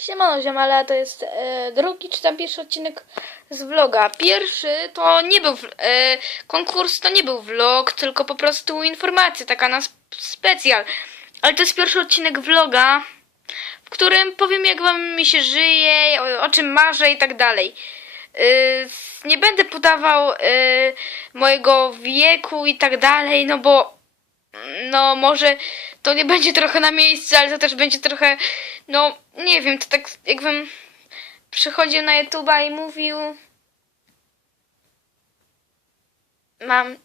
Siemano ziomale, to jest e, drugi czy tam pierwszy odcinek z vloga. Pierwszy to nie był e, konkurs, to nie był vlog, tylko po prostu informacja, taka na sp- specjal. Ale to jest pierwszy odcinek vloga, w którym powiem jak wam mi się żyje, o, o czym marzę i tak dalej. E, nie będę podawał e, mojego wieku i tak dalej, no bo no może to nie będzie trochę na miejscu, ale to też będzie trochę, no nie wiem, to tak jakbym przychodził na YouTube'a i mówił mam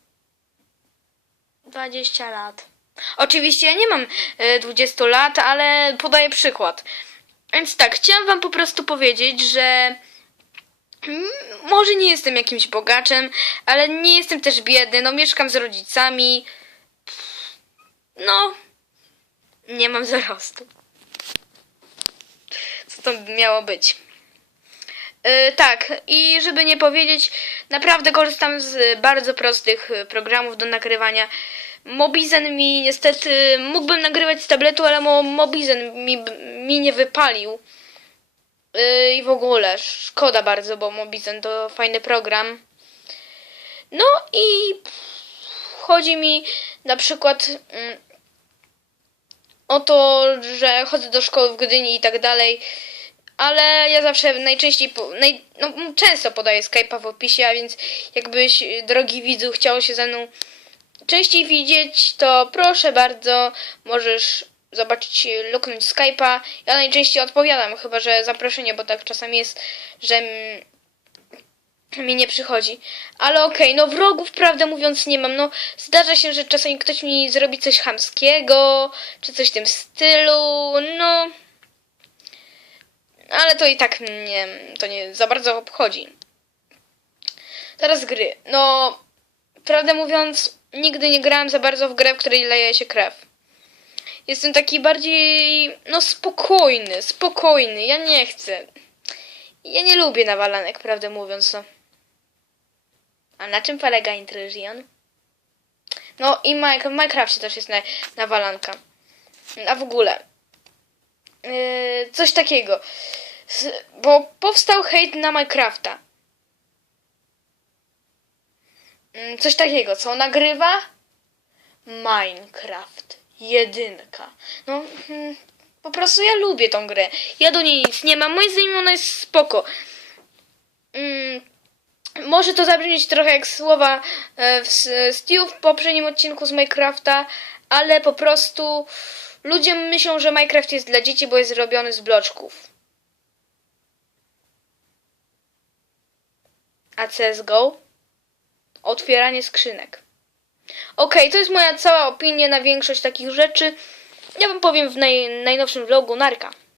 20 lat. Oczywiście ja nie mam e, 20 lat, ale podaję przykład. Więc tak, chciałam wam po prostu powiedzieć, że może nie jestem jakimś bogaczem, ale nie jestem też biedny, no mieszkam z rodzicami, no, nie mam zarostu. Co miało być? Yy, tak, i żeby nie powiedzieć, naprawdę korzystam z bardzo prostych y, programów do nagrywania. Mobizen mi niestety, mógłbym nagrywać z tabletu, ale mo, Mobizen mi, mi nie wypalił. Yy, I w ogóle, szkoda bardzo, bo Mobizen to fajny program. No i chodzi mi na przykład mm, o to, że chodzę do szkoły w Gdyni i tak dalej, ale ja zawsze najczęściej, po, naj, no, często podaję Skype'a w opisie, a więc jakbyś, drogi widzu, chciał się ze mną częściej widzieć, to proszę bardzo, możesz zobaczyć, luknąć Skype'a. Ja najczęściej odpowiadam, chyba że zaproszenie, bo tak czasami jest, że mi nie przychodzi. Ale okej, no wrogów prawdę mówiąc nie mam. No zdarza się, że czasami ktoś mi zrobi coś chamskiego, czy coś w tym stylu, no. Ale to i tak mnie to nie za bardzo obchodzi. Teraz gry. No, prawdę mówiąc, nigdy nie grałem za bardzo w grę, w której leje się krew. Jestem taki bardziej, no spokojny, spokojny. Ja nie chcę. Ja nie lubię nawalanek, prawdę mówiąc, no. A na czym polega Intrusion? No i w Minecrafcie też jest na, nawalanka. A w ogóle. Yy, coś takiego. S- bo powstał hejt na Minecrafta. Yy, coś takiego, co nagrywa? Minecraft. Jedynka. No, mm, po prostu ja lubię tą grę. Ja do niej nic nie mam. Moim zdaniem ona jest spoko. Mm, może to zabrzmieć trochę jak słowa e, w S- Stu w poprzednim odcinku z Minecrafta, ale po prostu ludzie myślą, że Minecraft jest dla dzieci, bo jest zrobiony z bloczków. A CSGO? Otwieranie skrzynek. Okej, to jest moja cała opinia na większość takich rzeczy. Ja wam powiem w naj, najnowszym vlogu. Narka.